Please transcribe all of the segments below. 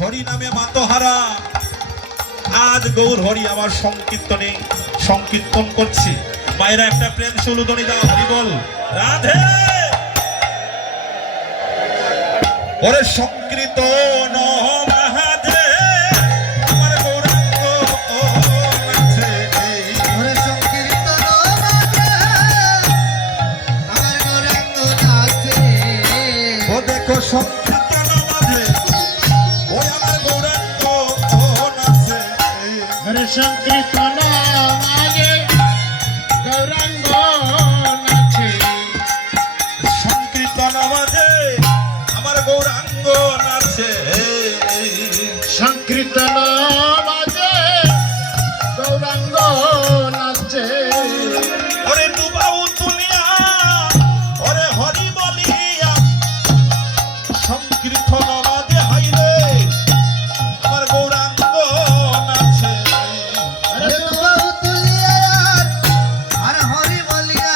হরি নামে মাতহারা। আজ গৌর হরি আমার সংকীর্তনে সংকীর্তন করছে। মায়েরা একটা প্রেম সুলুদনি দাও, হরি বল রাধে। ওরে সংকীর্তন মাহাদে আমার গৌরাঙ্গ নাচে। ওরে সংকীর্তন মাঝে আমার গৌরাঙ্গ নাচে। ও দেখো সংকীর্তন মাঝে ওই আমার গৌরাঙ্গ নাচে। ওরে সংকীর্তন মাঝে গৌরাঙ্গ নাচে। সংকীর্তন মাঝে আমার গৌরাঙ্গ নাচে। সংকীর্তন মাঝে গৌরাঙ্গ নাচে। ওরে ডুবাও তুলিয়া ওরে হরি বলিয়া সংকীর্তন মাঝে হাইরে আমার গৌরাঙ্গ নাচে। ওরে বাবু তুলিয়া আর হরি বলিয়া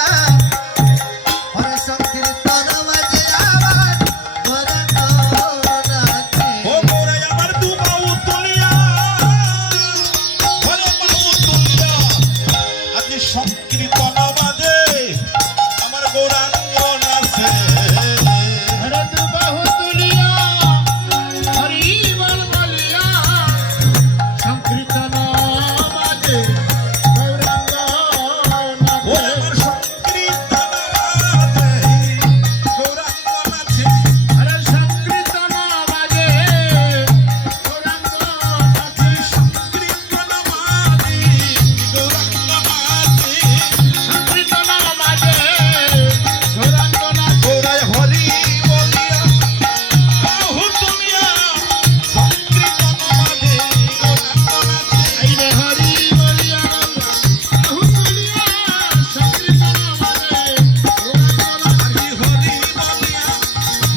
ওরে সংকীর্তন মাঝে আমার গৌরাঙ্গ নাচে। ও গৌরাই আমার ডুবাও তুলিয়া ওরে বাউ তুলিয়া আজি সংকীর্তন মাঝে আমার গৌরাঙ্গ নাচে। ওরে বাবু তুলিয়া হরি বল বলিয়া সংকীর্তন মাঝে গৌরাঙ্গ ও নাচে। আমার সংকীর্তন মাঝে গৌরাঙ্গ নাচে। আরে সংকীর্তন মাঝে গৌরাঙ্গ নাচে। সংকীর্তন মাঝে গৌরাঙ্গ নাচে। সংকীর্তন মাঝে গৌরাঙ্গ নাচে। গৌরাই হরি বলিয়া বাহু তুলিয়া সংকীর্তন মাঝে গৌরাঙ্গ নাচে। এই রে হরি বলিয়া বাহু তুলিয়া সংকীর্তন মাঝে গৌরাঙ্গ নাচে। হরি হরি বলিয়া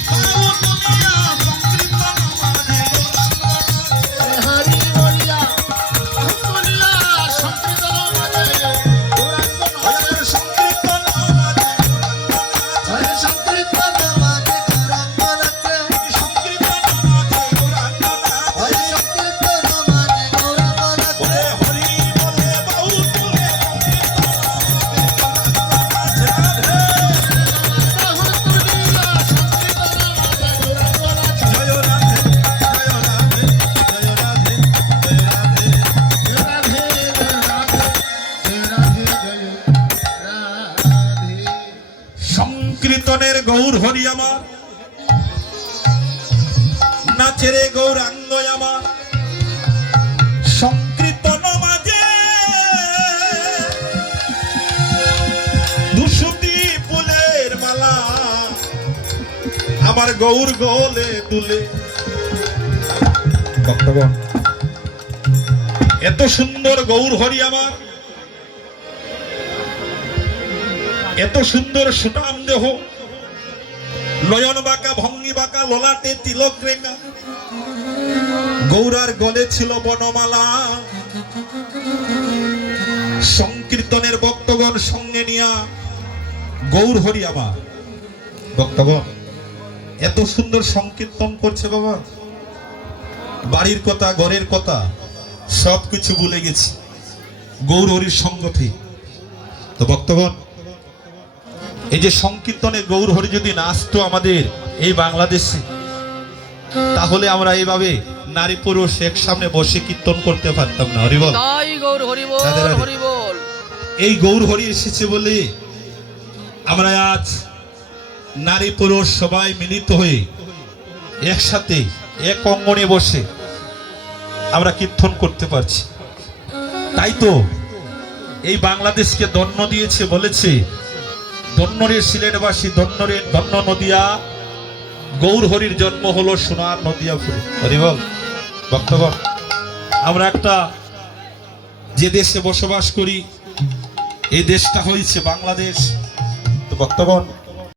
বাহু তুলিয়া সংকীর্তন মাঝে গৌরাঙ্গ নাচে। হরি বলিয়া বাহু তুলিয়া সংকীর্তন মাঝে গৌরাঙ্গ নাচে। ওই সংকীর্তন মাঝে গৌরাঙ্গ নাচে। হরে সংকীর্তন মাঝে গৌরাঙ্গ নাচে। সংকীর্তন মাঝে গৌরাঙ্গ নাচে। হরে সংকীর্তন মাঝে গৌরাঙ্গ নাচে। ওরে হরি বলে বাউ তুলে বাহু তুলিয়া সংকীর্তন মাঝে গৌরাঙ্গ নাচে। জয় রাধে জয় রাধে জয় রাধে জয় রাধে। রাধে রাধে জয় রাধে। সংকীর্তনের গৌর হরি আমার নাচেরে গৌরাঙ্গ আমার। সংকীর্তন মাঝে দুশুতি ফুলের মালা আমার গৌর গোলে দুলে। ভক্তগণ, এত সুন্দর গৌর হরি আমার, এত সুন্দর সুটাম দেহ, নয়ন বাঁকা ভঙ্গি বাঁকা, ললাটে তিলক রেঙ্গা, গৌরার গলে ছিল বনমালা। সংকীর্তনের ভক্তগণ সঙ্গে নিয়া গৌর হরি আমার। ভক্তগণ, এত সুন্দর সংকীর্তন করছে বাবা, বাড়ির কথা ঘরের কথা সবকিছু ভুলে গেছি গৌর হরির সঙ্গতে। তো ভক্তগণ, এই যে সংকীর্তনে গৌর হরি যদি না আসতো আমাদের এই বাংলাদেশে, তাহলে আমরা এইভাবে নারী পুরুষ এক সামনে বসে কীর্তন করতে পারতাম না। হরি বল। তাই গৌর হরি বল, রাধে রাধে। হরি বল। এই গৌর হরি এসেছে বলে আমরা আজ নারী পুরুষ সবাই মিলিত হয়ে একসাথে এক অঙ্গনে বসে আমরা কীর্তন করতে পারছি। তাই তো এই বাংলাদেশকে ধন্য দিয়েছে, বলেছে ধন্যরে সিলেটবাসী, ধন্যরে ধন্য নদিয়া, গৌর হরির জন্ম হলো সোনার নদিয়া ফুলে। হরি বল। ভক্তগণ, আমরা একটা যে দেশে বসবাস করি, এই দেশটা হয়েছে বাংলাদেশ। তো ভক্তগণ,